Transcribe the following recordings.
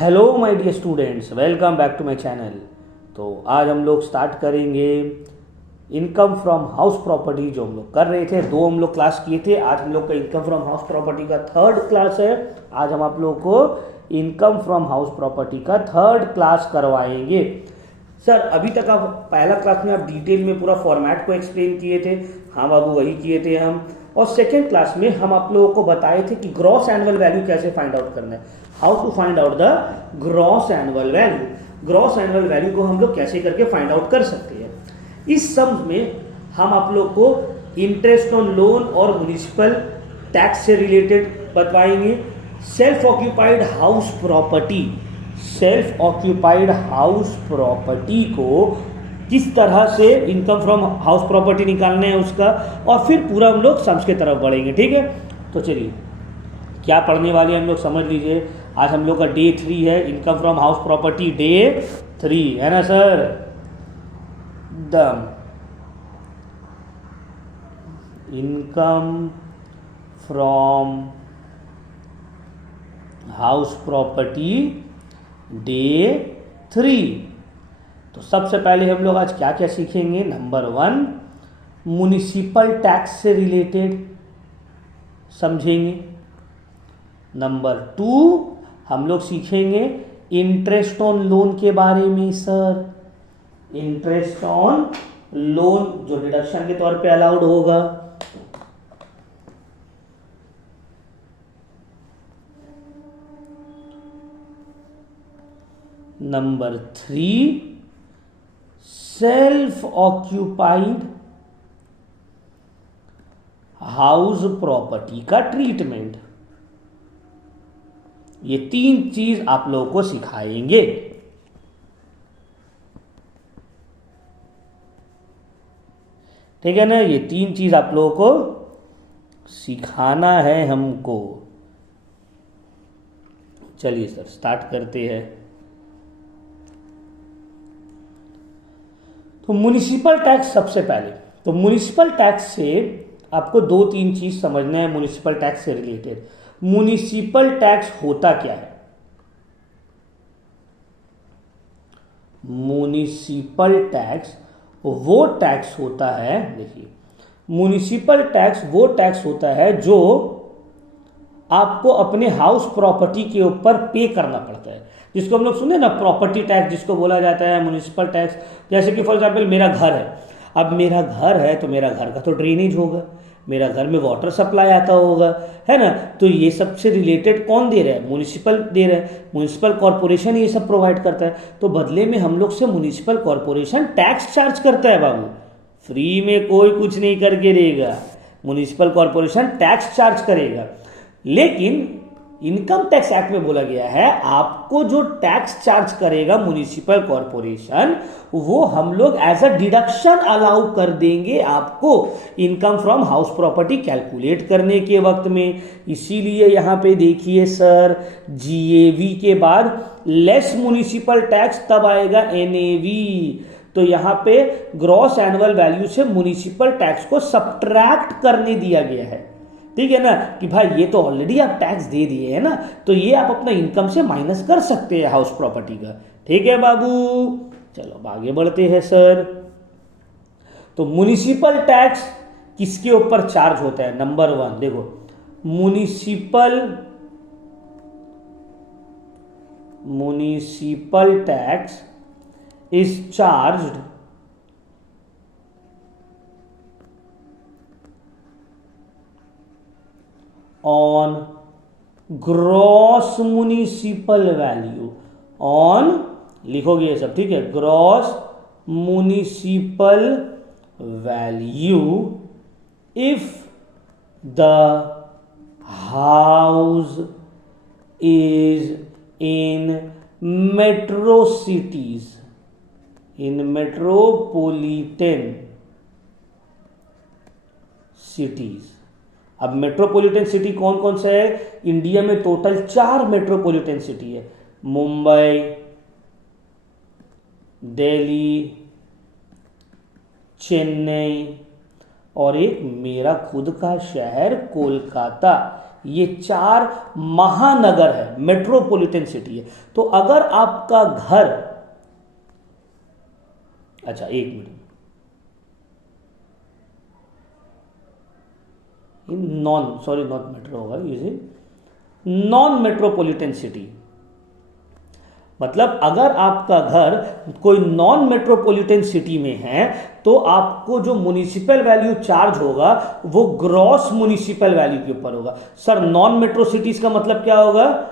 Hello my dear students, welcome back to my channel. तो आज हम लोग स्टार्ट करेंगे इनकम फ्रॉम हाउस प्रॉपर्टी। जो हम लोग कर रहे थे, दो हम लोग क्लास किए थे। आज हम लोग का इनकम फ्रॉम हाउस प्रॉपर्टी का थर्ड क्लास है। आज हम आप लोग को इनकम फ्रॉम हाउस प्रॉपर्टी का थर्ड क्लास करवाएंगे। सर, अभी तक आप पहला क्लास में आप डिटेल में पूरा फॉर्मेट को एक्सप्लेन किए थे। हाँ बाबू, वही किए थे हम। और सेकेंड क्लास में हम आप लोगों को बताए थे कि ग्रॉस एनुअल वैल्यू कैसे फाइंड आउट करना है, how to find out the gross annual value. Gross annual value को हम लोग कैसे करके फाइंड आउट कर सकते हैं। इस सम में हम आप लोग को इंटरेस्ट ऑन लोन और म्युनिसिपल टैक्स से रिलेटेड बतवाएंगे। Self occupied house property, self occupied house property को किस तरह से इनकम फ्रॉम हाउस प्रॉपर्टी निकालना है उसका, और फिर पूरा हम लोग सम्स के तरफ बढ़ेंगे। ठीक है, तो चलिए क्या पढ़ने वाले हम लोग समझ लीजिए। आज हम लोग का डे 3 है, income from house property day 3 है ना सर। दम income from house property day 3। तो सबसे पहले हम लोग आज क्या क्या सीखेंगे। नंबर 1, म्युनिसिपल टैक्स से रिलेटेड समझेंगे। नंबर 2, हम लोग सीखेंगे इंटरेस्ट ऑन लोन के बारे में। सर, इंटरेस्ट ऑन लोन जो डिडक्शन के तौर पे अलाउड होगा। Number 3, self occupied house property का ट्रीटमेंट। ये 3 चीज आप लोगों को सिखाएंगे। ठीक है ना, ये 3 चीज आप लोगों को सिखाना है हमको। चलिए सर, स्टार्ट करते हैं। तो म्युनिसिपल टैक्स सबसे पहले। तो म्युनिसिपल टैक्स से आपको 2-3 चीज समझना है म्युनिसिपल टैक्स से रिलेटेड। म्युनिसिपल टैक्स होता क्या है? म्युनिसिपल टैक्स वो टैक्स होता है, देखिए, म्युनिसिपल टैक्स वो टैक्स होता है जो आपको अपने हाउस प्रॉपर्टी के ऊपर पे करना पड़ता है, जिसको हम लोग सुने ना प्रॉपर्टी टैक्स, जिसको बोला जाता है म्युनिसिपल टैक्स। जैसे कि फॉर एग्जांपल मेरा घर है। अब मेरा घर है तो मेरा घर का तो ड्रेनेज होगा, मेरा घर में वाटर सप्लाई आता होगा, है ना। तो ये सबसे रिलेटेड कौन दे रहा है? म्युनिसिपल दे रहा है। म्युनिसिपल कॉर्पोरेशन ये सब प्रोवाइड करता है। तो बदले में हम लोग से म्युनिसिपल कॉर्पोरेशन टैक्स चार्ज करता है बाबू। फ्री में कोई कुछ नहीं करके देगा, म्युनिसिपल कॉर्पोरेशन टैक्स चार्ज करेगा। लेकिन इनकम टैक्स एक्ट में बोला गया है आपको जो टैक्स चार्ज करेगा म्युनिसिपल कॉर्पोरेशन, वो हम लोग एज अ डिडक्शन अलाउ कर देंगे आपको income from house property calculate करने के वक्त में। इसीलिए यहां पे देखिए सर, जीएवी के बाद लेस म्युनिसिपल टैक्स तब आएगा एनएवी। तो यहां पे ग्रॉस एनुअल वैल्यू से म्युनिसिपल टैक्स को सब्ट्रैक्ट करने दिया गया है। ठीक है ना, कि भाई ये तो ऑलरेडी आप टैक्स दे दिए है ना, तो ये आप अपना इनकम से माइनस कर सकते हैं हाउस प्रॉपर्टी का। ठीक है बाबू, चलो अब आगे बढ़ते हैं सर। तो म्युनिसिपल टैक्स किसके ऊपर चार्ज होता है? नंबर 1 देखो, municipal tax is charged on gross municipal value, on, लिखोगे ये सब, ठीक है, gross municipal value if the house is in metro cities, in metropolitan cities। अब मेट्रोपॉलिटन सिटी कौन कौन सा है? इंडिया में टोटल 4 मेट्रोपॉलिटन सिटी है। मुंबई, दिल्ली, चेन्नई और एक मेरा खुद का शहर कोलकाता। ये 4 महानगर है, मेट्रोपॉलिटन सिटी है। तो अगर आपका घर, अच्छा एक मिनट, नॉट मेट्रो होगा, ये नॉन मेट्रोपॉलिटन सिटी। मतलब अगर आपका घर कोई नॉन मेट्रोपॉलिटन सिटी में है तो आपको जो म्युनिसिपल वैल्यू चार्ज होगा वो ग्रॉस म्युनिसिपल वैल्यू के ऊपर होगा। सर नॉन मेट्रो सिटीज का मतलब क्या होगा?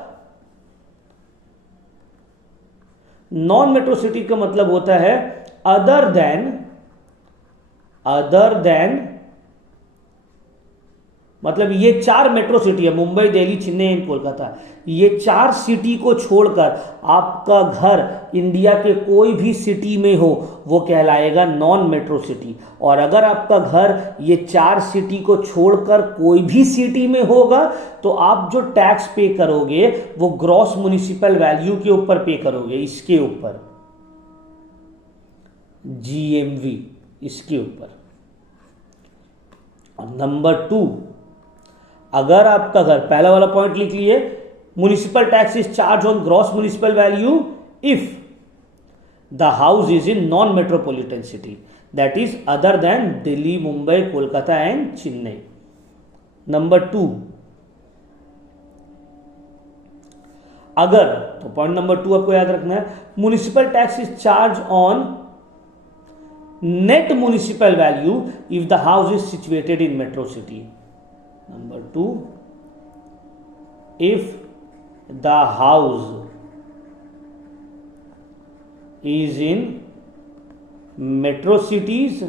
नॉन मेट्रो सिटी का मतलब होता है अदर देन मतलब ये 4 मेट्रो सिटी है, मुंबई, दिल्ली, चेन्नई एंड कोलकाता। ये 4 सिटी को छोड़कर आपका घर इंडिया के कोई भी सिटी में हो वो कहलाएगा नॉन मेट्रो सिटी। और अगर आपका घर ये 4 सिटी को छोड़कर कोई भी सिटी में होगा तो आप जो टैक्स पे करोगे वो ग्रॉस म्युनिसिपल वैल्यू के ऊपर पे करोगे, इसके ऊपर, GMV, इसके ऊपर। और नंबर 2, अगर आपका घर, पहला वाला पॉइंट लिख लिए, municipal tax is charge on gross municipal value if the house is in non metropolitan city, that is other than Delhi, Mumbai, Kolkata and Chennai. Number 2, अगर, तो पॉइंट नंबर 2 आपको याद रखना है, municipal tax is charge on net municipal value if the house is situated in metro city. Number 2, if the house is in metro cities,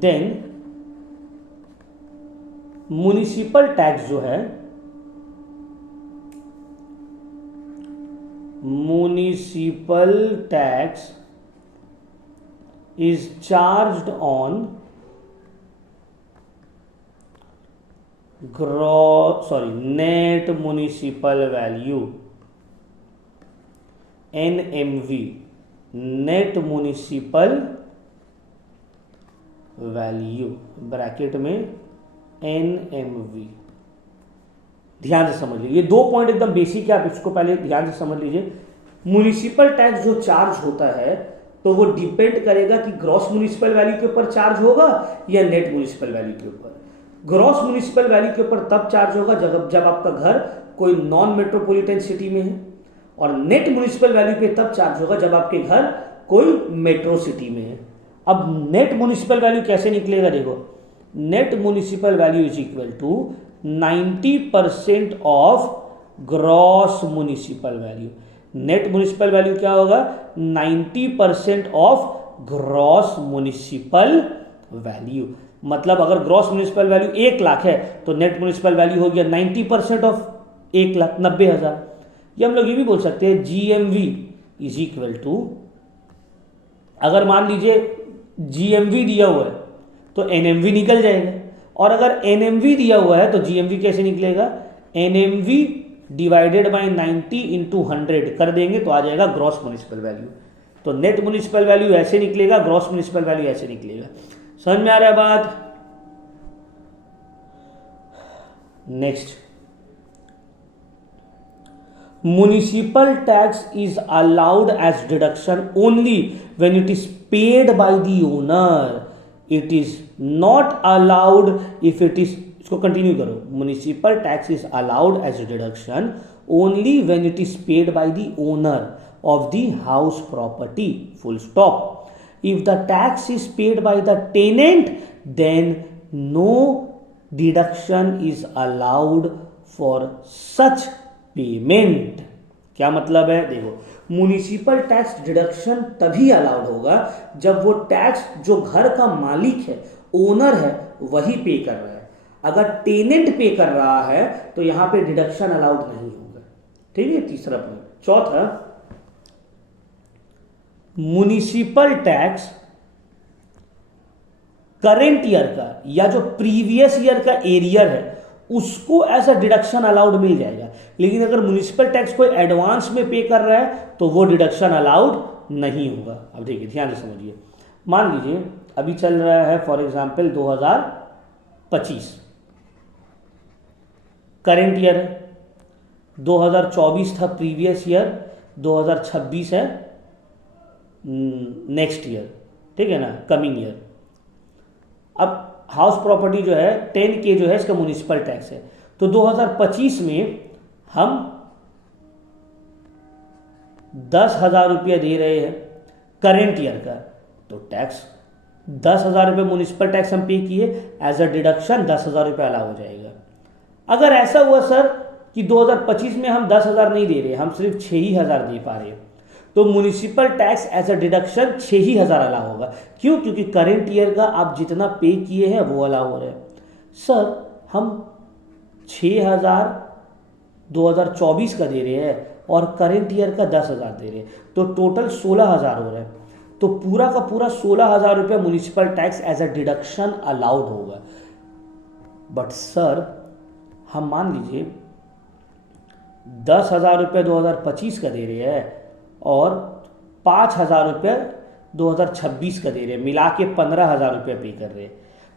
then municipal tax जो है, municipal tax is charged on net municipal value, NMV, net municipal value, bracket में NMV। ध्यान से समझ लीजिए, ये 2 point एकदम basic है, आप इसको पहले ध्यान से समझ लीजिए। म्युनिसिपल टैक्स जो चार्ज होता है तो वो डिपेंड करेगा कि ग्रॉस म्युनिसिपल वैल्यू के ऊपर चार्ज होगा या नेट म्युनिसिपल वैल्यू के ऊपर। ग्रॉस म्युनिसिपल वैल्यू के ऊपर तब चार्ज होगा जब आपका घर कोई नॉन मेट्रोपॉलिटन सिटी में है, और नेट म्युनिसिपल वैल्यू पे तब चार्ज होगा जब आपके घर कोई मेट्रो सिटी में है। अब नेट म्युनिसिपल वैल्यू कैसे निकलेगा? देखो, net municipal value is equal to 90% of gross municipal value. Net municipal value क्या होगा? 90% ऑफ ग्रॉस म्युनिसिपल वैल्यू। मतलब अगर ग्रॉस म्युनिसिपल वैल्यू 1 लाख है तो नेट म्युनिसिपल वैल्यू हो गया 90% ऑफ 1 लाख, 90,000। ये हम लोग ये भी बोल सकते हैं GMV इज इक्वल टू, अगर मान लीजिए GMV दिया हुआ है तो NMV निकल जाएगा, और अगर NMV दिया हुआ है तो GMV कैसे निकलेगा? NMV डिवाइडेड बाय 90 इंटू 100 कर देंगे तो आ जाएगा ग्रॉस म्युनिसिपल वैल्यू। तो नेट म्युनिसिपल वैल्यू ऐसे निकलेगा, ग्रॉस म्युनिसिपल वैल्यू ऐसे निकलेगा। समझ में आ रहा है बात? Next, municipal tax is allowed as deduction only when it is paid by the owner. It is not allowed if it is, इसको कंटिन्यू करो, municipal tax is allowed as deduction only when it is paid by the owner of the house property, full stop. If the tax is paid by the tenant, then no deduction is allowed for such payment। क्या मतलब है? देखो, municipal tax deduction तभी allowed होगा जब वो tax जो घर का मालिक है, ओनर है, वही पे कर रहा है। अगर टेनेंट पे कर रहा है तो यहां पे डिडक्शन अलाउड नहीं होगा। ठीक है, तीसरा पॉइंट। चौथा, म्युनिसिपल टैक्स करेंट ईयर का या जो प्रीवियस ईयर का एरियर है उसको एज अ डिडक्शन अलाउड मिल जाएगा, लेकिन अगर म्युनिसिपल टैक्स कोई एडवांस में पे कर रहा है तो वो डिडक्शन अलाउड नहीं होगा। अब देखिए, ध्यान से समझिए, मान लीजिए अभी चल रहा है फॉर एग्जांपल 2025, करेंट ईयर है, 2024 था प्रीवियस ईयर, 2026 है नेक्स्ट ईयर, ठीक है ना, कमिंग ईयर। अब हाउस प्रॉपर्टी जो है 10K जो है इसका म्युनिसिपल टैक्स है, तो 2025 में हम 10,000 रुपया दे रहे हैं करेंट ईयर का, तो टैक्स 10,000 रुपये म्युनिसिपल टैक्स हम पे किए, एज अ डिडक्शन 10,000 रुपये अलाउ हो जाएगा। अगर ऐसा हुआ सर कि 2025 में हम 10,000 नहीं दे रहे, हम सिर्फ 6,000 दे पा रहे, तो municipal tax as a deduction 6,000 allow होगा। क्यों? क्योंकि करेंट ईयर का आप जितना पे किए हैं वो अलाउ हो रहा है। सर हम 6,000 2024 का दे रहे हैं और करेंट ईयर का 10,000 दे रहे हैं, तो टोटल 16,000 हो रहा है, तो पूरा का पूरा 16,000 रुपये municipal tax as a deduction allowed होगा। बट सर हम मान लीजिए 10,000 रुपये 2025 का दे रहे हैं और 5,000 रुपये 2026 का दे रहे हैं, मिला के 15,000 रुपये पे कर रहे हैं,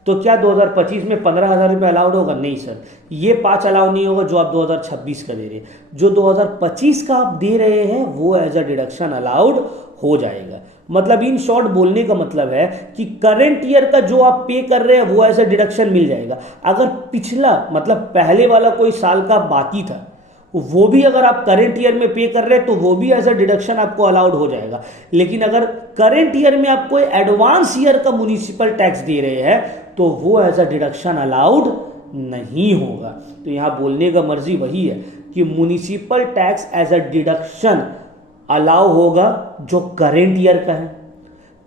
तो क्या 2025 में 15,000 रुपये अलाउड होगा? नहीं सर, ये 5 अलाउ नहीं होगा जो आप 2026 का दे रहे हैं, जो 2025 का आप दे रहे हैं वो एज अ डिडक्शन अलाउड हो जाएगा। मतलब इन शॉर्ट बोलने का मतलब है कि करंट ईयर का जो आप पे कर रहे हैं वो एज अ डिडक्शन मिल जाएगा। अगर पिछला मतलब पहले वाला कोई साल का बाकी था वो भी अगर आप करंट ईयर में पे कर रहे हैं तो वो भी एज अ डिडक्शन आपको अलाउड हो जाएगा। लेकिन अगर करंट ईयर में आप कोई एडवांस ईयर का म्युनिसिपल टैक्स दे रहे हैं तो वो एज अ डिडक्शन अलाउड नहीं होगा। तो यहां बोलने का मर्जी वही है कि municipal tax as a deduction allow होगा जो करेंट ईयर का है।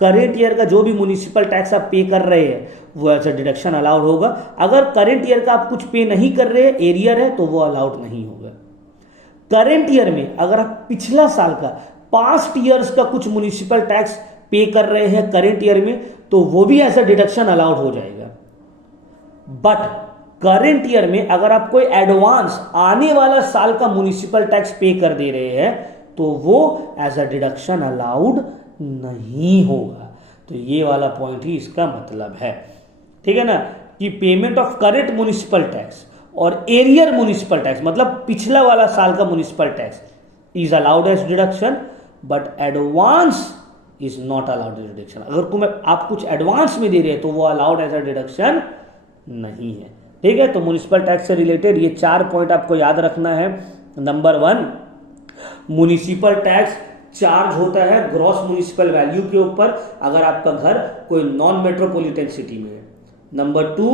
करेंट ईयर का जो भी म्युनिसिपल टैक्स आप पे कर रहे हैं वो एज अ डिडक्शन अलाउड होगा। अगर करेंट ईयर का आप कुछ पे नहीं कर रहे, एरियर है, तो वो अलाउड नहीं होगा। करेंट ईयर में अगर आप पिछला साल का पास्ट ईयर्स का कुछ म्युनिसिपल टैक्स पे कर रहे हैं करेंट ईयर में, तो वो भी एज अ डिडक्शन अलाउड हो जाएगा। बट करेंट ईयर में अगर आप कोई एडवांस आने वाला साल का म्युनिसिपल टैक्स पे कर दे रहे हैं तो वो एज अ डिडक्शन अलाउड नहीं होगा। तो ये वाला पॉइंट ही इसका मतलब है, ठीक है ना, कि payment of current municipal tax और एरियर म्युनिसिपल टैक्स मतलब पिछला वाला साल का municipal tax is allowed as deduction, but advance is not allowed as deduction. अगर आप कुछ एडवांस में दे रहे हैं तो वो अलाउड एज अ डिडक्शन नहीं है, ठीक है। तो म्युनिसिपल टैक्स से रिलेटेड ये 4 पॉइंट आपको याद रखना है। नंबर 1, म्युनिसिपल टैक्स चार्ज होता है ग्रॉस म्युनिसिपल वैल्यू के ऊपर अगर आपका घर कोई नॉन मेट्रोपॉलिटन सिटी में है। नंबर 2,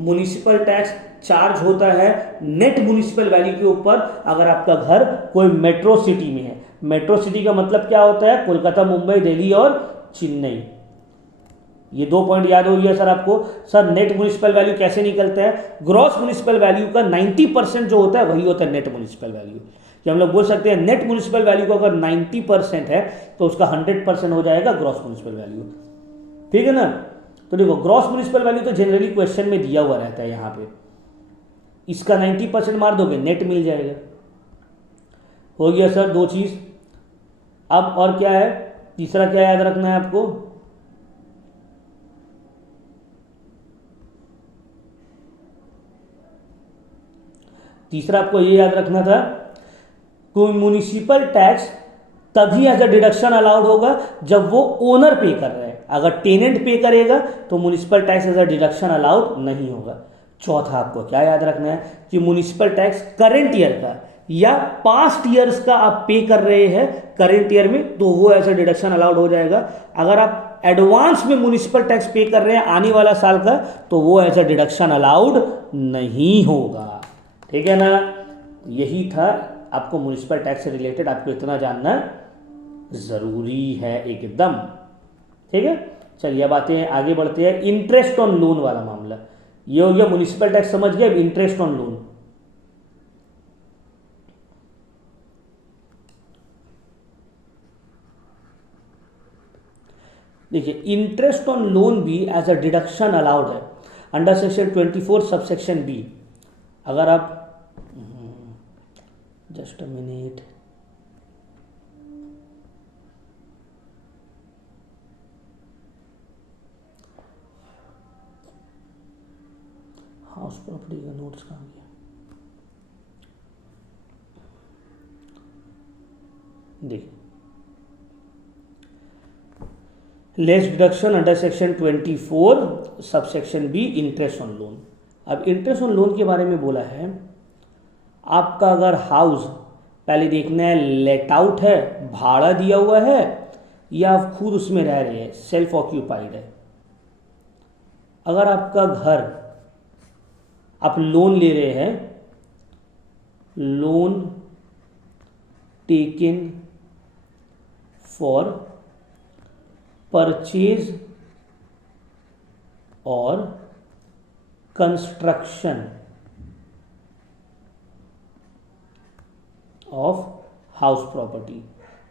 म्युनिसिपल टैक्स चार्ज होता है नेट म्युनिसिपल वैल्यू के ऊपर अगर आपका घर कोई मेट्रो सिटी में है। मेट्रो सिटी का मतलब क्या होता है? कोलकाता, मुंबई, दिल्ली और चेन्नई। ये 2 पॉइंट याद हो गया सर आपको। सर नेट म्युनिसिपल वैल्यू कैसे निकलता है? ग्रॉस म्युनिसिपल वैल्यू का 90% जो होता है वही होता है नेट म्युनिसिपल वैल्यू। कि हम लोग बोल सकते हैं नेट म्युनिसिपल वैल्यू को अगर 90% है तो उसका 100% हो जाएगा ग्रॉस म्युनिसिपल वैल्यू, ठीक है ना। तो देखो ग्रॉस म्युनिसिपल वैल्यू तो जनरली क्वेश्चन में दिया हुआ रहता है, यहां पे इसका 90% मार दोगे नेट मिल जाएगा। हो गया सर 2 चीज। अब और क्या है? तीसरा क्या याद रखना है आपको? तीसरा आपको ये याद रखना था कि म्युनिसिपल टैक्स तभी एज अ डिडक्शन अलाउड होगा जब वो ओनर पे कर रहा है। अगर टेनेंट पे करेगा तो municipal tax as a deduction allowed नहीं होगा। चौथा आपको क्या याद रखना है कि म्युनिसिपल टैक्स करेंट ईयर का या पास्ट ईयर्स का आप पे कर रहे हैं करेंट ईयर में तो वो एज अ डिडक्शन अलाउड हो जाएगा। अगर आप एडवांस में म्युनिसिपल टैक्स पे कर रहे हैं आने वाला साल का तो वो एज अ डिडक्शन अलाउड नहीं होगा, ठीक है ना। यही था आपको म्युनिसिपल टैक्स से रिलेटेड, आपको इतना जानना जरूरी है एकदम, ठीक है। चलिए अब आते हैं, आगे बढ़ते हैं। इंटरेस्ट ऑन लोन वाला मामला ये हो गया, म्युनिसिपल टैक्स समझ गए। अब इंटरेस्ट ऑन लोन, देखिए इंटरेस्ट ऑन लोन भी एज अ डिडक्शन अलाउड है अंडर सेक्शन 24 सबसेक्शन बी। अगर आप just a minute, house property का नोट्स कहाँ गया? देखिए, less deduction under section 24 subsection B interest on loan. अब इंटरेस्ट ऑन लोन के बारे में बोला है, आपका अगर हाउस पहले देखना है लेट आउट है, भाड़ा दिया हुआ है, या आप खुद उसमें रह रहे हैं, सेल्फ ऑक्यूपाइड है। अगर आपका घर आप लोन ले रहे हैं, लोन टेकन फॉर परचेज और कंस्ट्रक्शन ऑफ हाउस प्रॉपर्टी,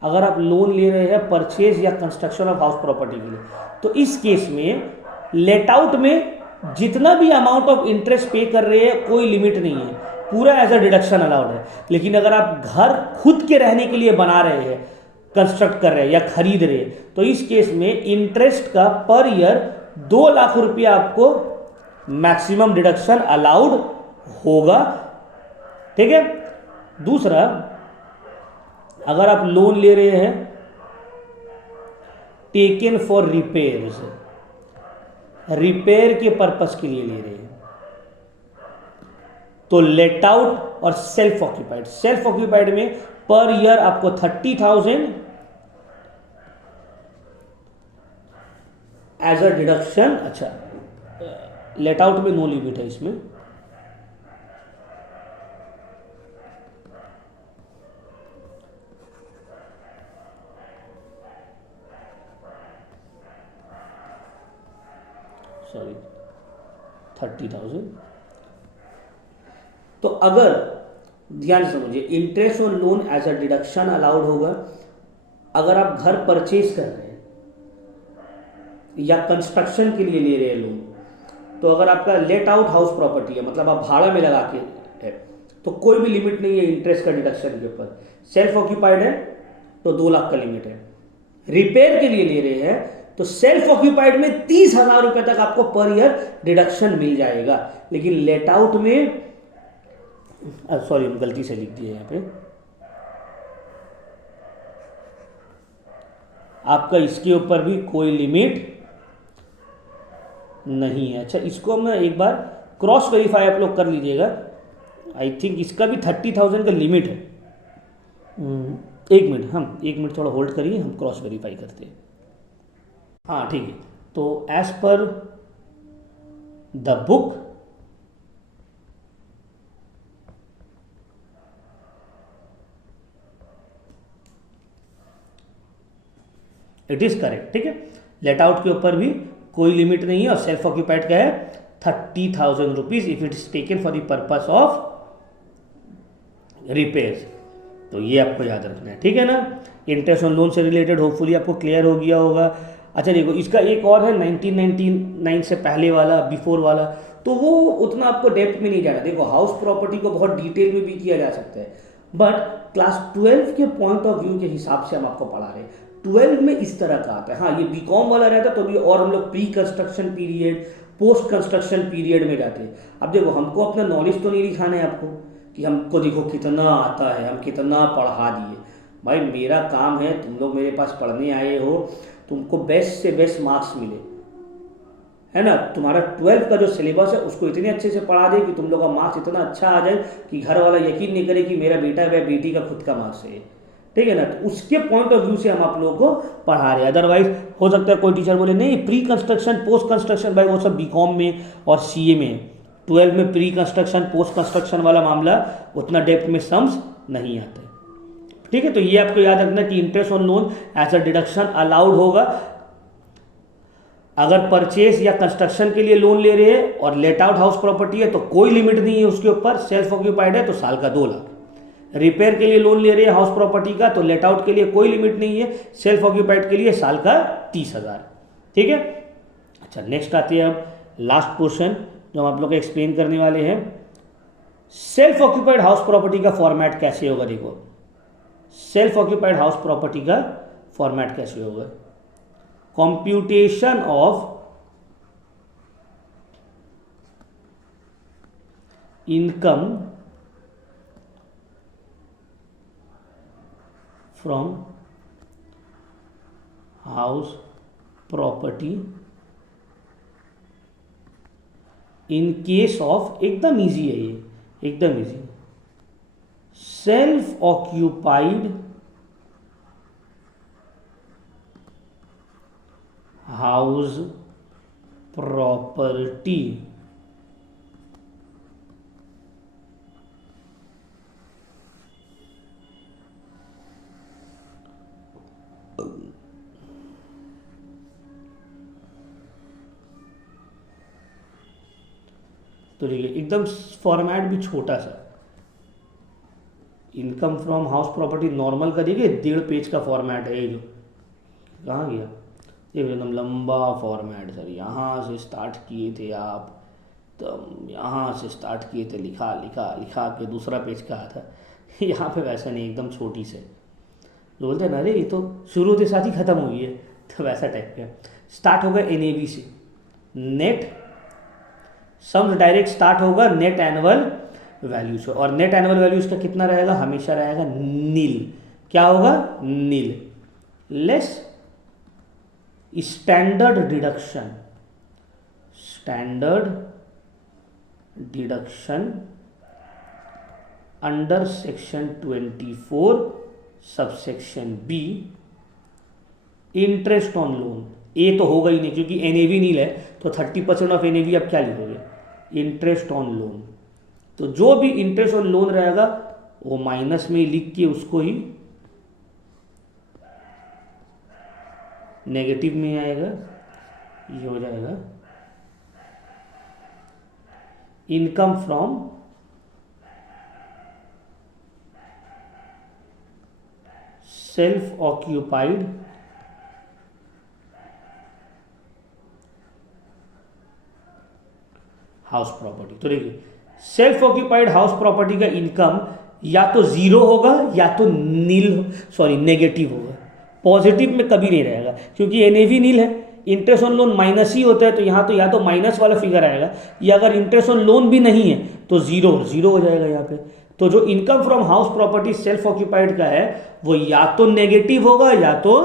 अगर आप लोन ले रहे हैं परचेज या कंस्ट्रक्शन ऑफ हाउस प्रॉपर्टी के लिए, तो इस केस में लेट आउट में जितना भी अमाउंट ऑफ इंटरेस्ट पे कर रहे हैं कोई लिमिट नहीं है, पूरा एज अ डिडक्शन अलाउड है। लेकिन अगर आप घर खुद के रहने के लिए बना रहे हैं, कंस्ट्रक्ट कर रहे हैं या खरीद रहे हैं, तो इस केस में इंटरेस्ट का पर ईयर 2 लाख रुपया आपको मैक्सिमम डिडक्शन अलाउड होगा। ठीक है। दूसरा, अगर आप लोन ले रहे हैं टेकन फॉर रिपेयर्स, रिपेयर के पर्पस के लिए ले रहे हैं, तो लेट आउट और सेल्फ ऑक्यूपाइड, सेल्फ ऑक्यूपाइड में पर ईयर आपको 30,000 एज अ डिडक्शन। अच्छा, लेट आउट में नो लिमिट है इसमें। सॉरी, 30,000। तो अगर ध्यान से समझिए, interest on loan as a deduction allowed होगा अगर आप घर परचेज कर रहे हैं या कंस्ट्रक्शन के लिए ले रहे हैं लोन। तो अगर आपका लेट आउट हाउस प्रॉपर्टी है, मतलब आप भाड़ा में लगा के है, तो कोई भी लिमिट नहीं है इंटरेस्ट का डिडक्शन के ऊपर। सेल्फ ऑक्यूपाइड है तो 2 लाख का लिमिट है। रिपेयर के लिए ले रहे हैं तो सेल्फ ऑक्यूपाइड में 30,000 रुपए तक आपको पर ईयर डिडक्शन मिल जाएगा। लेकिन लेट आउट में, सॉरी गलती से लिख दिया यहाँ पे, आपका इसके ऊपर भी कोई लिमिट नहीं है। अच्छा, इसको मैं एक बार क्रॉस वेरीफाई आप लोग कर लीजिएगा। आई थिंक इसका भी 30,000 का लिमिट है। एक मिनट, हम एक मिनट थोड़ा होल्ड करिए, हम क्रॉस वेरीफाई करते हैं। हाँ ठीक है। तो as per the book it is correct. ठीक है, लेट आउट के ऊपर भी कोई लिमिट नहीं है और सेल्फ ऑक्यूपाइड का है 30,000 rupees if it is taken for the purpose of repairs. तो ये आपको याद रखना है, ठीक है ना। इंटरेस्ट ऑन लोन से रिलेटेड होपफुली आपको क्लियर हो गया होगा। अच्छा देखो, इसका एक और है 1999 से पहले वाला, बिफोर वाला, तो वो उतना आपको डेप्थ में नहीं जाना। देखो, हाउस प्रॉपर्टी को बहुत डिटेल में भी किया जा सकता है, बट क्लास 12 के पॉइंट ऑफ व्यू के हिसाब से हम आपको पढ़ा रहे हैं। 12 में इस तरह का आता है। हाँ, ये बीकॉम वाला रहता तो भी, और हम लोग pre construction period, post construction period में जाते हैं। अब देखो, हमको अपना नॉलेज तो नहीं दिखाना है आपको कि हमको देखो कितना आता है, हम कितना पढ़ा दिए। भाई मेरा काम है, तुम लोग मेरे पास पढ़ने आए हो, तुमको बेस्ट से बेस्ट मार्क्स मिले, है ना। तुम्हारा 12 का जो सिलेबस है उसको इतने अच्छे से पढ़ा दे कि तुम लोग का मार्क्स इतना अच्छा आ जाए कि घर वाला यकीन नहीं करे कि मेरा बेटा व बेटी का खुद का मार्क्स है, ठीक है ना। तो उसके पॉइंट ऑफ व्यू से हम आप लोगों को पढ़ा रहे हैं। अदरवाइज हो सकता है कोई टीचर बोले नहीं प्री कंस्ट्रक्शन पोस्ट कंस्ट्रक्शन, भाई वो सब बीकॉम में और सीए में, 12 में प्री कंस्ट्रक्शन पोस्ट कंस्ट्रक्शन वाला मामला उतना डेप्थ में सम्स नहीं आता है, ठीक है। तो ये आपको याद रखना कि interest on loan as a deduction allowed होगा अगर परचेज या कंस्ट्रक्शन के लिए लोन ले रहे हैं और लेट आउट हाउस प्रॉपर्टी है तो कोई लिमिट नहीं है उसके ऊपर। सेल्फ ऑक्यूपाइड है तो साल का 2 लाख। रिपेयर के लिए लोन ले रहे हैं हाउस प्रॉपर्टी का तो लेट आउट के लिए कोई लिमिट नहीं है, सेल्फ ऑक्यूपाइड के लिए साल का 30,000, ठीक है। अच्छा, नेक्स्ट आती है अब लास्ट पोर्शन जो हम आप लोग को एक्सप्लेन करने वाले हैं। सेल्फ ऑक्यूपाइड हाउस प्रॉपर्टी का फॉर्मेट कैसे होगा। देखो, सेल्फ ऑक्यूपाइड हाउस प्रॉपर्टी का फॉर्मेट कैसे होगा। Computation of income from house property in case of, एकदम इजी है ये, एकदम easy, self occupied house property तो देखिए एकदम फॉर्मेट भी छोटा सा, income from house property normal का देखिए 1.5 पेज का फॉर्मेट है ये, जो कहाँ गया ये, एकदम लंबा फॉर्मेट सर, यहाँ से स्टार्ट किए थे आप, तो यहाँ से स्टार्ट किए थे, लिखा लिखा लिखा के दूसरा पेज का आता यहाँ पे वैसा नहीं, एकदम छोटी से, जो बोलते हैं ना अरे ये तो शुरू होते साथ ही ख़त्म हुई है, तो वैसा टाइप का स्टार्ट होगा एनएवी से, नेट सम डायरेक्ट स्टार्ट होगा नेट एनुअल वैल्यू से, और नेट एनुअल वैल्यू इसका कितना रहेगा, हमेशा रहेगा नील, क्या होगा nil, less standard deduction, standard deduction under section 24 subsection B, interest on loan, ए तो होगा ही नहीं क्योंकि एनएवी नील है, तो 30% ऑफ एनएवी आप क्या लिखोगे, इंटरेस्ट ऑन लोन, तो जो भी इंटरेस्ट ऑन लोन रहेगा वो माइनस में लिख के उसको ही नेगेटिव में आएगा, ये हो जाएगा income from self occupied house property. तो देखिए सेल्फ ऑक्यूपाइड हाउस प्रॉपर्टी का इनकम या तो जीरो होगा या तो नील, सॉरी नेगेटिव होगा, पॉजिटिव में कभी नहीं रहेगा, क्योंकि एनएवी नील है, इंटरेस्ट ऑन लोन माइनस ही होता है, तो यहाँ तो या तो माइनस वाला फिगर आएगा, या अगर इंटरेस्ट ऑन लोन भी नहीं है तो जीरो जीरो हो जाएगा यहाँ पे। तो जो income from house property self occupied का है वो या तो नेगेटिव होगा या तो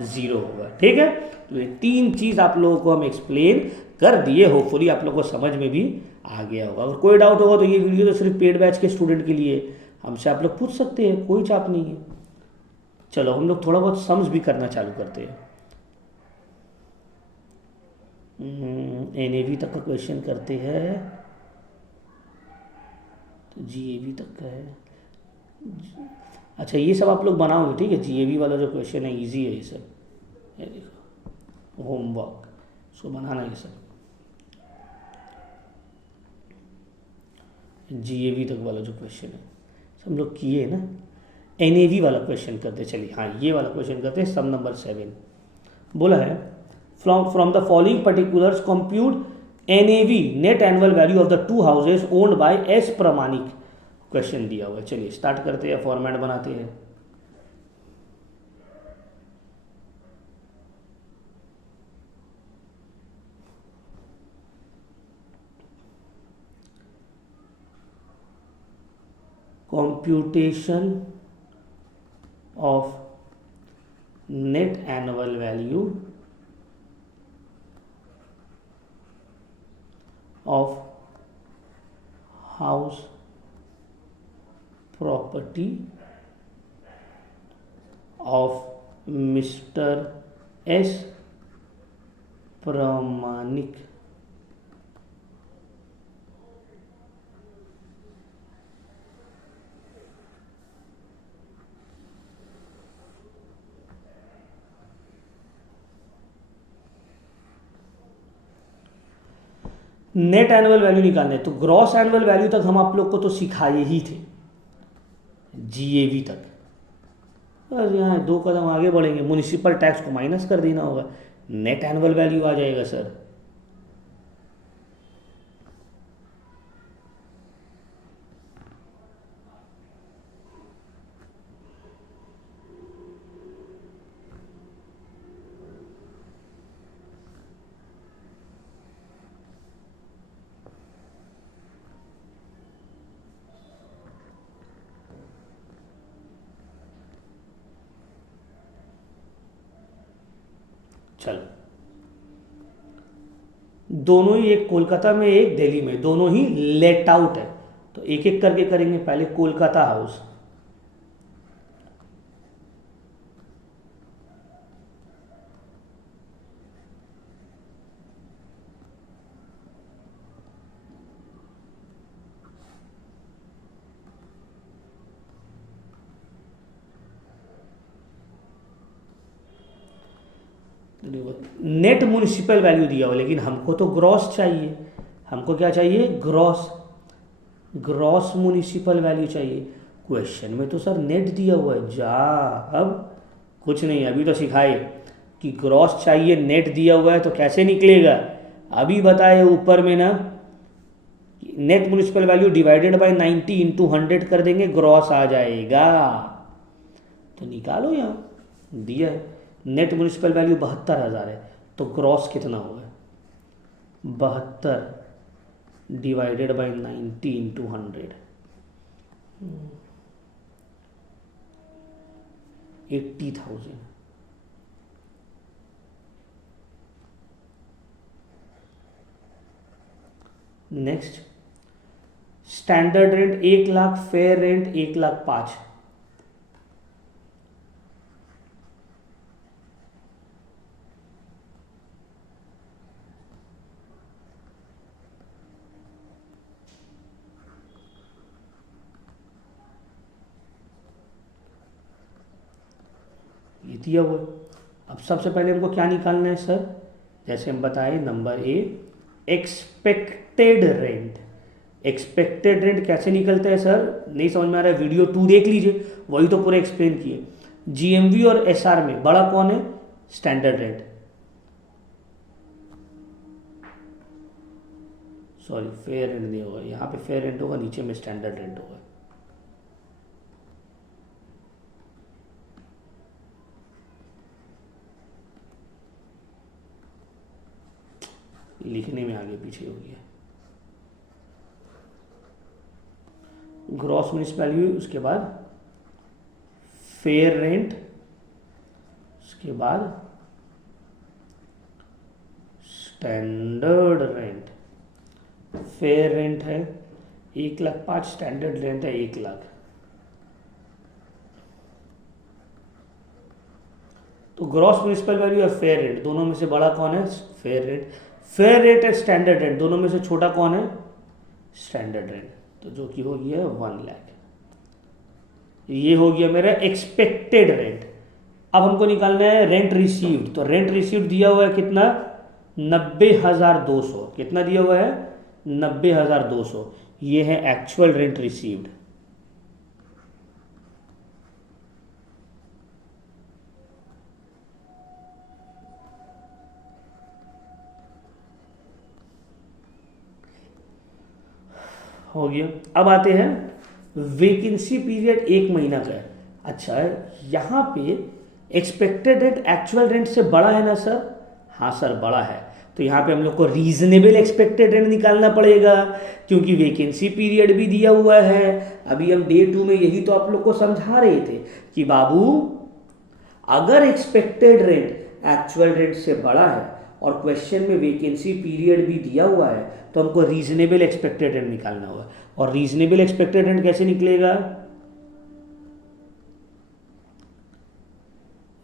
जीरो होगा, ठीक है। तो ये तीन चीज आप लोगों को हम एक्सप्लेन कर दिए, होपफुली आप लोगों को समझ में भी आ गया होगा। अगर कोई डाउट होगा तो ये वीडियो तो सिर्फ पेड बैच के स्टूडेंट के लिए, हमसे आप लोग पूछ सकते हैं, कोई चाप नहीं है। चलो हम लोग थोड़ा बहुत सम्स भी करना चालू करते हैं। एनएवी तक का क्वेश्चन करते हैं, तो जीएवी तक का है। अच्छा ये सब आप लोग बनाओगे, ठीक है। जीएवी वाला जो क्वेश्चन है इजी है, ये सब ये देखो होमवर्क, सो बनाना ये सब। जीएवी तक वाला जो क्वेश्चन है सब लोग किए ना। एनएवी वाला क्वेश्चन करते, चलिए हाँ ये वाला क्वेश्चन करते हैं। सम नंबर 7 बोला है from the following particulars compute NAV net annual value of the 2 houses owned by S प्रमाणिक। क्वेश्चन दिया हुआ है, चलिए स्टार्ट करते हैं, फॉर्मेट बनाते हैं। computation of net annual value of house property of Mr. S. Pramanik। Net annual value निकालने, तो ग्रॉस एनुअल वैल्यू तक हम आप लोग को तो सिखाए ही थे, जीएवी तक। बस यहाँ 2 कदम आगे बढ़ेंगे, म्युनिसिपल टैक्स को माइनस कर देना होगा, नेट एनुअल वैल्यू आ जाएगा सर। चलो, दोनों ही, एक कोलकाता में एक दिल्ली में, दोनों ही लेट आउट है। तो एक एक करके करेंगे। पहले Kolkata house, net municipal value दिया हो, लेकिन हमको तो ग्रॉस चाहिए। हमको क्या चाहिए? ग्रॉस। ग्रॉस म्युनिसिपल वैल्यू चाहिए। क्वेश्चन में तो सर नेट दिया हुआ है। जा, अब कुछ नहीं, अभी तो सिखाए कि ग्रॉस चाहिए, नेट दिया हुआ है तो कैसे निकलेगा। अभी बताए ऊपर में ना, net municipal value divided by 90 into 100 कर देंगे, ग्रॉस आ जाएगा। तो निकालो, यहाँ दिया है नेट म्युनिसिपल वैल्यू 72,000 है, तो ग्रॉस कितना होगा? 72 divided by 90 into 100, 80,000। Next, standard rent 1,00,000, fair rent 1,05,000। ये दिया हुआ है। अब सबसे पहले हमको क्या निकालना है सर? जैसे हम बताए, number A, expected rent. Expected rent कैसे निकलता है सर? नहीं समझ में आ रहा है, वीडियो 2 देख लीजिए, वही तो पूरा एक्सप्लेन किए। जीएमवी और एसआर में बड़ा कौन है? Standard rent. Sorry, fair rent नहीं होगा, यहाँ पे फेयर रेंट होगा, नीचे में स्टैंडर्ड रेंट होगा। लिखने में आगे पीछे हो गया। ग्रॉस म्युनिसिपल वैल्यू, उसके बाद फेयर रेंट, उसके बाद स्टैंडर्ड रेंट। फेयर रेंट है 1,05,000, स्टैंडर्ड रेंट है 1,00,000। तो ग्रॉस म्युनिसिपल वैल्यू है फेयर रेंट, दोनों में से बड़ा कौन है? Fair rent. फेयर रेट है स्टैंडर्ड रेंट, दोनों में से छोटा कौन है? Standard rent. तो जो कि हो गया 1,00,000। ये हो गया मेरा एक्सपेक्टेड रेंट। अब हमको निकालना है रेंट रिसीव्ड। तो रेंट रिसीव्ड दिया हुआ है कितना? 90,200। कितना दिया हुआ है? 90,200। ये है एक्चुअल रेंट रिसीव्ड। हो गया। अब आते हैं, वेकेंसी पीरियड 1 महीना का है। अच्छा, यहाँ पे एक्सपेक्टेड रेंट एक्चुअल रेंट से बड़ा है ना सर? हाँ सर, बड़ा है। तो यहाँ पे हम लोग को रीजनेबल एक्सपेक्टेड रेंट निकालना पड़ेगा, क्योंकि वेकेंसी पीरियड भी दिया हुआ है। अभी हम डे 2 में यही तो आप लोग को समझा रहे थे कि बाबू, अगर एक्सपेक्टेड रेंट एक्चुअल रेंट से बड़ा है और क्वेश्चन में वेकेंसी पीरियड भी दिया हुआ है, तो हमको रीजनेबल एक्सपेक्टेड रेंट निकालना होगा। और रीजनेबल एक्सपेक्टेड रेंट कैसे निकलेगा?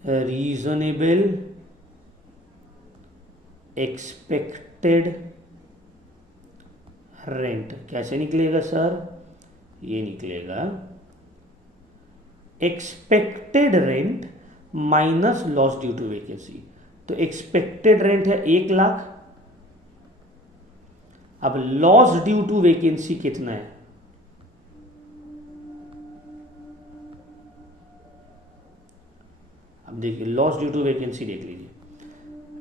रीजनेबल एक्सपेक्टेड रेंट कैसे निकलेगा सर? ये निकलेगा expected rent minus loss due to vacancy. तो एक्सपेक्टेड रेंट है 1,00,000। अब लॉस ड्यू टू वैकेंसी कितना है? अब देखिए, लॉस ड्यू टू वैकेंसी देख लीजिए।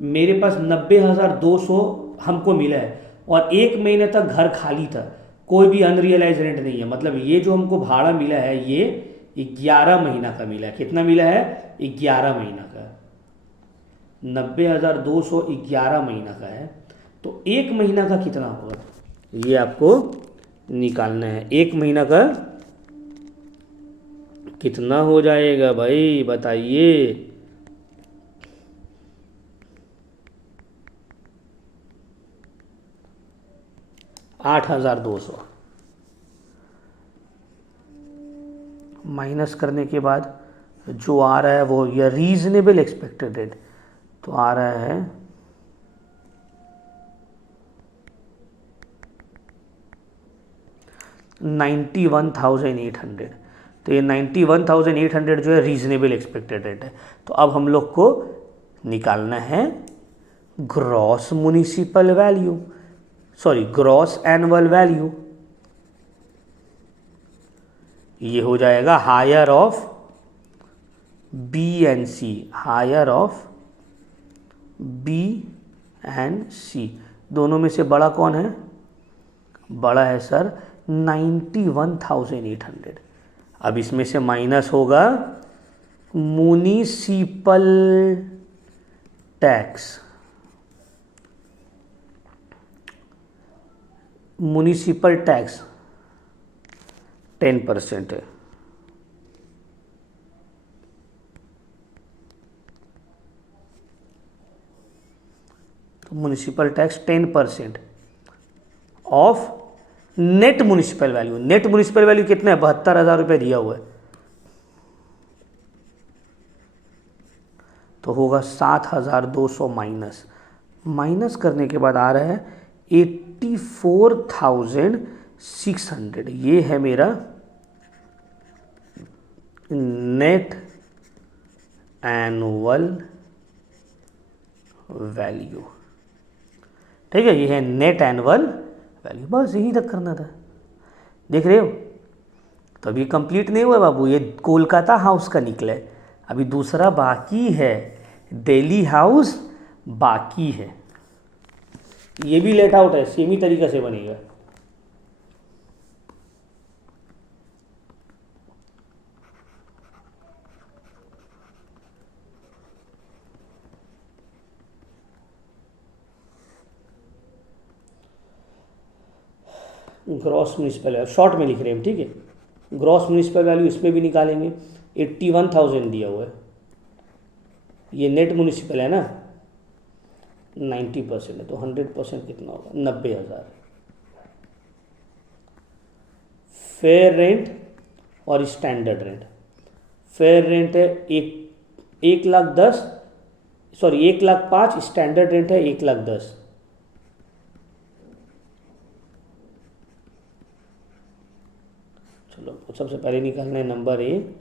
मेरे पास 90,200 हमको मिला है और 1 महीने तक घर खाली था, कोई भी अनरियलाइज रेंट नहीं है। मतलब ये जो हमको भाड़ा मिला है ये 11 महीना का मिला है। कितना मिला है? 11 महीना का। 90,200 11 महीना का है, तो 1 महीना का कितना होगा ये आपको निकालना है। 1 महीना का कितना हो जाएगा भाई, बताइए। 8,200 माइनस करने के बाद जो आ रहा है वो ये रीजनेबल एक्सपेक्टेड रेट तो आ रहा है 91,800। तो ये 91,800 जो है रीजनेबल एक्सपेक्टेड रेट है। तो अब हम लोग को निकालना है gross municipal value, sorry gross annual value. ये हो जाएगा higher of B and C, higher of B and C. दोनों में से बड़ा कौन है? बड़ा है सर 91,800। अब इसमें से माइनस होगा म्युनिसिपल टैक्स। म्युनिसिपल टैक्स 10% है। तो municipal tax 10% of net municipal value. Net municipal value कितना है? 72,000 रुपये दिया हुआ है। तो होगा 7,200 माइनस, माइनस करने के बाद आ रहा है 84,600। ये है मेरा नेट एनुअल वैल्यू। ठीक है, ये है नेट एनुअल वैल्यू। बस यही तक करना था। देख रहे हो? तो अभी कंप्लीट नहीं हुआ बाबू, ये कोलकाता हाउस का निकला है। अभी दूसरा बाकी है, दिल्ली हाउस बाकी है। ये भी लेट आउट है, सेम ही तरीके से बनेगा। ग्रॉस म्युनिसिपल वैल्यू शॉर्ट में लिख रहे हैं, ठीक है। ग्रॉस म्युनिसिपल वैल्यू इसमें भी निकालेंगे। 81,000 दिया हुआ है। ये नेट म्युनिसिपल है ना, 90% है, तो 100% कितना होगा? 90,000। फेयर रेंट और स्टैंडर्ड रेंट। फेयर रेंट है 1,10,000, सॉरी 1,05,000। स्टैंडर्ड रेंट है 1,10,000। चलो सबसे पहले निकालना है number A,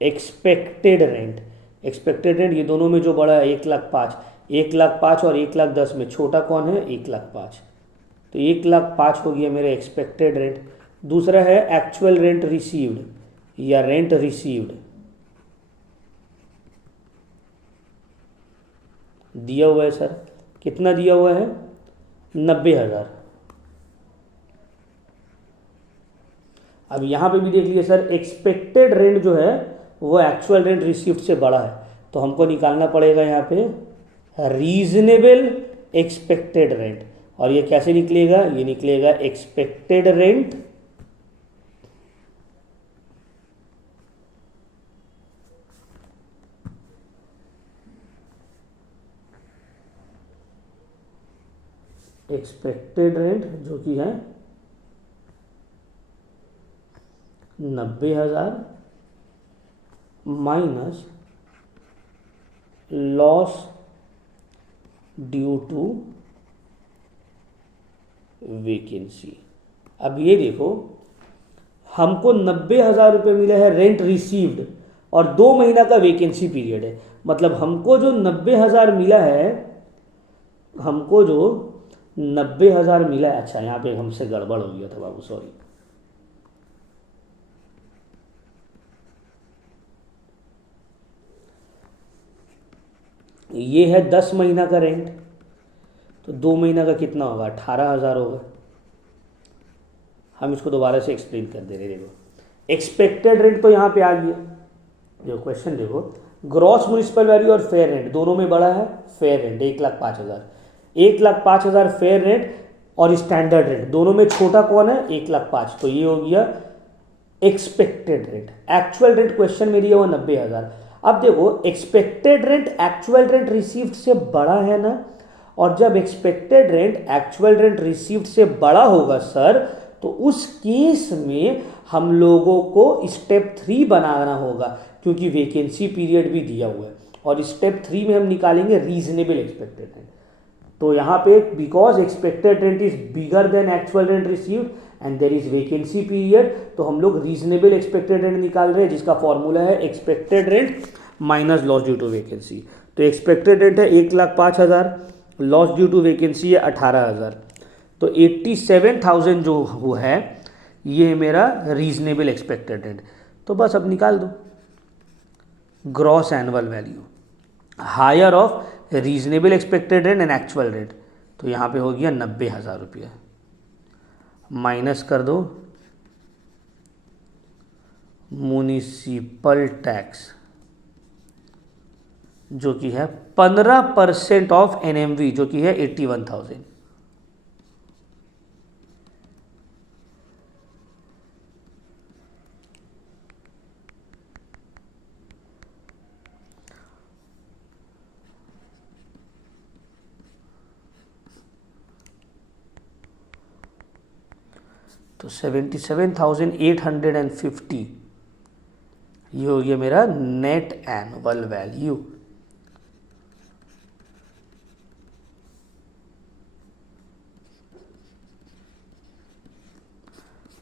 expected rent. Expected rent, ये दोनों में जो बड़ा है 1,05,000। 1,05,000 और 1,10,000 में छोटा कौन है? 1,05,000। तो 1,05,000 हो गया मेरा एक्सपेक्टेड रेंट। दूसरा है एक्चुअल रेंट रिसीव्ड या रेंट रिसीव्ड। दिया हुआ है सर, कितना दिया हुआ है? 90,000। अब यहाँ पे भी देख लीजिए सर, एक्सपेक्टेड रेंट जो है वो एक्चुअल रेंट रिसीव्ड से बड़ा है। तो हमको निकालना पड़ेगा यहाँ पे रीजनेबल एक्सपेक्टेड रेंट। और ये कैसे निकलेगा? ये निकलेगा एक्सपेक्टेड रेंट जो कि है 90,000 minus loss due to vacancy. अब ये देखो, हमको 90,000 रुपये मिला है रेंट रिसीव्ड और 2 महीना का वैकेंसी पीरियड है। मतलब हमको जो 90,000 मिला है, हमको जो 90,000 मिला है, अच्छा यहाँ पे हमसे गड़बड़ हो गया था बाबू, सॉरी। ये है 10 महीना का रेंट, तो 2 महीना का कितना होगा? 18,000 होगा। हम इसको दोबारा से एक्सप्लेन कर दे रहे। देखो, एक्सपेक्टेड रेंट तो यहाँ पे आ गया। जो क्वेश्चन देखो, ग्रॉस म्युनिसिपल वैल्यू और फेयर रेंट दोनों में बड़ा है फेयर रेंट 1,05,000। 1,05,000 फेयर रेंट और स्टैंडर्ड रेंट दोनों में छोटा कौन है? 1,05,000। तो ये हो गया expected rent. Actual rent question में दिया हुआ 90,000। अब देखो, expected rent actual rent received से बड़ा है ना, और जब expected rent actual rent received से बड़ा होगा सर, तो उस केस में हम लोगों को स्टेप 3 बनाना होगा, क्योंकि वैकेंसी पीरियड भी दिया हुआ है। और स्टेप 3 में हम निकालेंगे रीजनेबल एक्सपेक्टेड रेंट। तो यहाँ पे because expected rent is bigger than actual rent received and there is vacancy period, तो हम लोग रीजनेबल एक्सपेक्टेड रेंट निकाल रहे हैं, जिसका फॉर्मूला है expected rent minus loss due to vacancy. तो एक्सपेक्टेड रेंट है 1,05,000, लॉस ड्यू टू वैकेंसी है 18,000, तो 87,000 जो वो है ये है मेरा रीजनेबल एक्सपेक्टेड रेंट। तो बस अब निकाल दो gross annual value higher of reasonable expected rent and actual rent. तो यहाँ पे हो गया 90,000 रुपया, माइनस कर दो म्युनिसिपल टैक्स जो कि है 15% ऑफ एनएमवी जो कि है 81,000। तो 77,850 ये हो गया मेरा नेट एनुअल वैल्यू।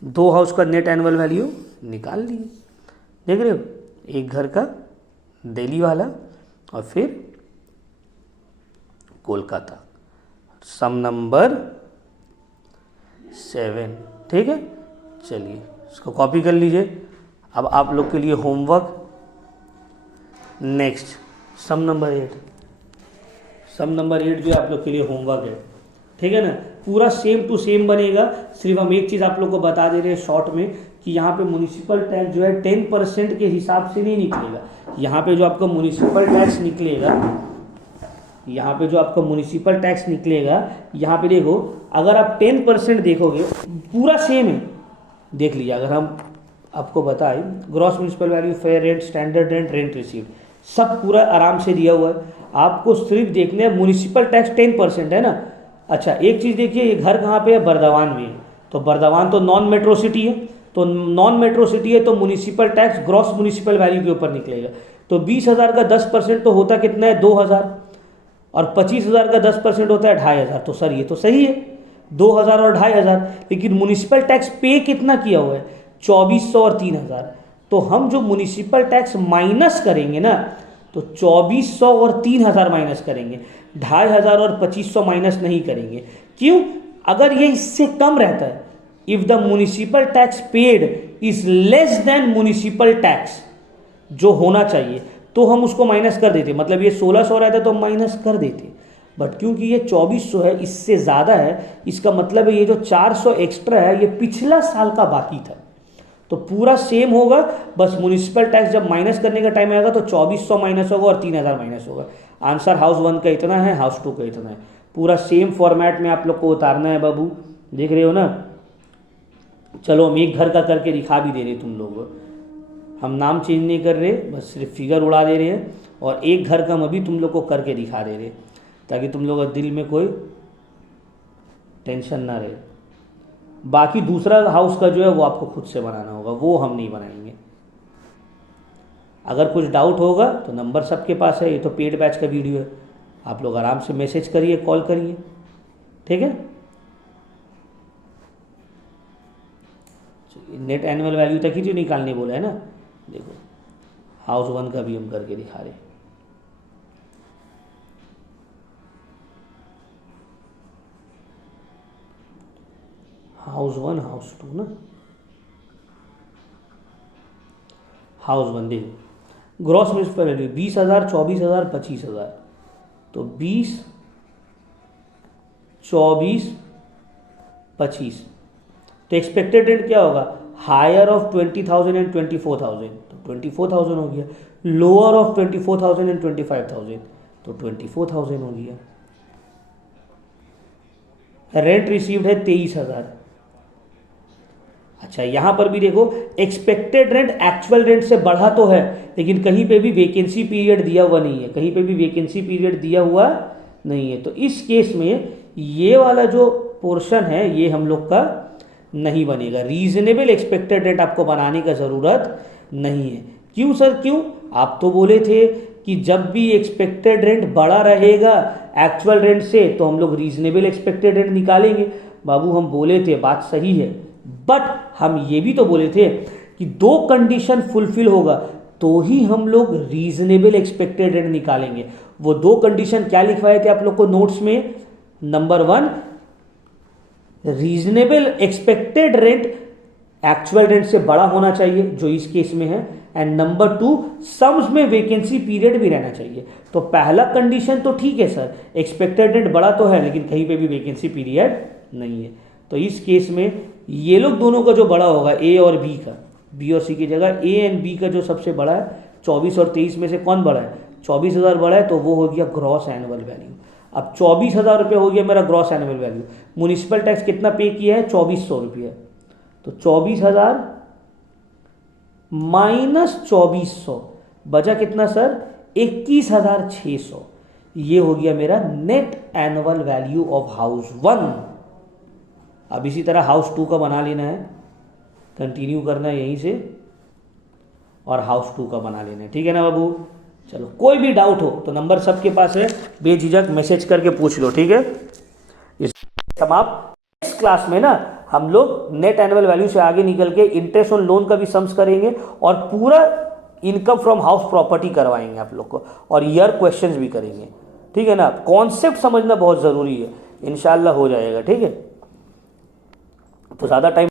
दो हाउस का नेट एनुअल वैल्यू निकाल लिए, देख रहे हो, एक घर का दिल्ली वाला और फिर कोलकाता, सम नंबर 7। ठीक है, चलिए इसको कॉपी कर लीजिए। अब आप लोग के लिए होमवर्क, नेक्स्ट सम नंबर 8, सम नंबर 8 जो आप लोग के लिए होमवर्क है, ठीक है ना, पूरा सेम टू सेम बनेगा। सिर्फ हम एक चीज़ आप लोग को बता दे रहे हैं शॉर्ट में कि यहाँ पे म्युनिसिपल टैक्स जो है 10% के हिसाब से नहीं निकलेगा। यहाँ पे जो आपका म्युनिसिपल टैक्स निकलेगा, यहाँ पे जो आपका म्युनिसिपल टैक्स निकलेगा, यहाँ पे देखो, अगर आप 10% देखोगे पूरा सेम है, देख लीजिए। अगर हम आपको बताएं gross municipal value, fair rent, standard rent, rent received, सब पूरा आराम से दिया हुआ है। आपको सिर्फ देखना है म्युनिसिपल टैक्स 10% है ना। अच्छा एक चीज़ देखिए, ये घर कहाँ पे है, बर्दवान में है, तो बर्दवान तो नॉन मेट्रो सिटी है, तो नॉन मेट्रो सिटी है तो municipal tax gross municipal value के ऊपर निकलेगा। तो 20,000 का 10% तो होता कितना है, 2,000, और 25,000 का 10% होता है 2,500। तो सर ये तो सही है, 2,000 और 2,500, लेकिन म्युनिसिपल टैक्स पे कितना किया हुआ है, 2,400 और 3,000। तो हम जो म्युनिसिपल टैक्स माइनस करेंगे ना, तो 2,400 और 3,000 माइनस करेंगे, 2,500 और 2,500 माइनस नहीं करेंगे। क्यों? अगर ये इससे कम रहता है, if the municipal tax paid is less than municipal tax जो होना चाहिए, तो हम उसको माइनस कर देते। मतलब ये 1,600 रहता तो हम माइनस कर देते, बट क्योंकि ये 2,400 है, इससे ज़्यादा है, इसका मतलब है ये जो 400 एक्स्ट्रा है ये पिछला साल का बाकी था। तो पूरा सेम होगा, बस म्युनिसिपल टैक्स जब माइनस करने का टाइम आएगा तो 2,400 माइनस होगा और 3,000 माइनस होगा। आंसर हाउस 1 का इतना है, हाउस 2 का इतना है। पूरा सेम फॉर्मेट में आप लोग को उतारना है बाबू, देख रहे हो ना। चलो हम एक घर का करके दिखा भी दे रहे तुम लोग, हम नाम चेंज नहीं कर रहे, बस सिर्फ फिगर उड़ा दे रहे हैं, और एक घर का हम अभी तुम लोग को करके दिखा दे रहे, ताकि तुम लोग का दिल में कोई टेंशन ना रहे। बाकी दूसरा हाउस का जो है वो आपको खुद से बनाना होगा, वो हम नहीं बनाएंगे। अगर कुछ डाउट होगा तो नंबर सबके पास है, ये तो पेड बैच का वीडियो है, आप लोग आराम से मैसेज करिए, कॉल करिए, ठीक है। नेट एनुअल वैल्यू तक ही जो निकालने बोला है ना, देखो हाउस 1 का भी हम करके दिखा रहे। हाउस 1 हाउस 2 ना, हाउस 1 देखो ग्रॉस म्युनिसिपल वैल्यू 20,000, 24,000, 25,000, तो 20, 24, 25। तो एक्सपेक्टेड रेंट क्या होगा, हायर ऑफ 20,000 एंड 24,000, तो 24,000 हो गया। लोअर ऑफ 24,000 एंड 25,000, तो 24,000 हो गया। रेंट रिसीव्ड है 23,000। अच्छा यहाँ पर भी देखो, एक्सपेक्टेड रेंट एक्चुअल रेंट से बढ़ा तो है, लेकिन कहीं पे भी वैकेंसी पीरियड दिया हुआ नहीं है, कहीं पे भी वैकेंसी पीरियड दिया हुआ नहीं है। तो इस केस में ये वाला जो पोर्शन है ये हम लोग का नहीं बनेगा। रीजनेबल एक्सपेक्टेड रेंट आपको बनाने का ज़रूरत नहीं है। क्यों सर, क्यों? आप तो बोले थे कि जब भी एक्सपेक्टेड रेंट बड़ा रहेगा एक्चुअल रेंट से तो हम लोग रीजनेबल एक्सपेक्टेड रेंट निकालेंगे। बाबू हम बोले थे, बात सही है, बट हम ये भी तो बोले थे कि दो कंडीशन फुलफिल होगा तो ही हम लोग रीजनेबल एक्सपेक्टेड रेंट निकालेंगे। वो दो कंडीशन क्या लिखवाए थे आप लोग को नोट्स में? Number 1, reasonable expected rent actual rent से बड़ा होना चाहिए जो इस केस में है, एंड नंबर 2, सम्स में वैकेंसी पीरियड भी रहना चाहिए। तो पहला कंडीशन तो ठीक है सर, एक्सपेक्टेड रेंट बड़ा तो है लेकिन कहीं पे भी वैकेंसी पीरियड नहीं है। तो इस केस में ये लोग दोनों का जो बड़ा होगा ए और बी का, बी और सी की जगह ए एंड बी का जो सबसे बड़ा है 24 और 23 में से कौन बड़ा है? 24,000 बड़ा है, तो वो हो गया ग्रॉस एनुअल वैल्यू। अब 24,000 रुपये हो गया मेरा gross annual value. Municipal tax कितना पे किया है? 2400 रुपये। तो 24,000 माइनस 2400 बचा कितना सर? 21,600। ये हो गया मेरा net annual value of house 1। अब इसी तरह हाउस 2 का बना लेना है, कंटिन्यू करना है यहीं से, और हाउस 2 का बना लेना है। ठीक है ना बाबू? चलो, कोई भी डाउट हो तो नंबर सबके पास है, बेझिझक मैसेज करके पूछ लो। ठीक है? इस समाप्त। नेक्स्ट क्लास में ना हम लोग नेट एनुअल वैल्यू से आगे निकल के इंटरेस्ट ऑन लोन का भी सम्स करेंगे और पूरा इनकम फ्रॉम हाउस प्रॉपर्टी करवाएंगे आप लोग को, और ईयर क्वेश्चंस भी करेंगे। ठीक है ना? कॉन्सेप्ट समझना बहुत ज़रूरी है, इंशाल्लाह हो जाएगा। ठीक है? तो ज़्यादा टाइम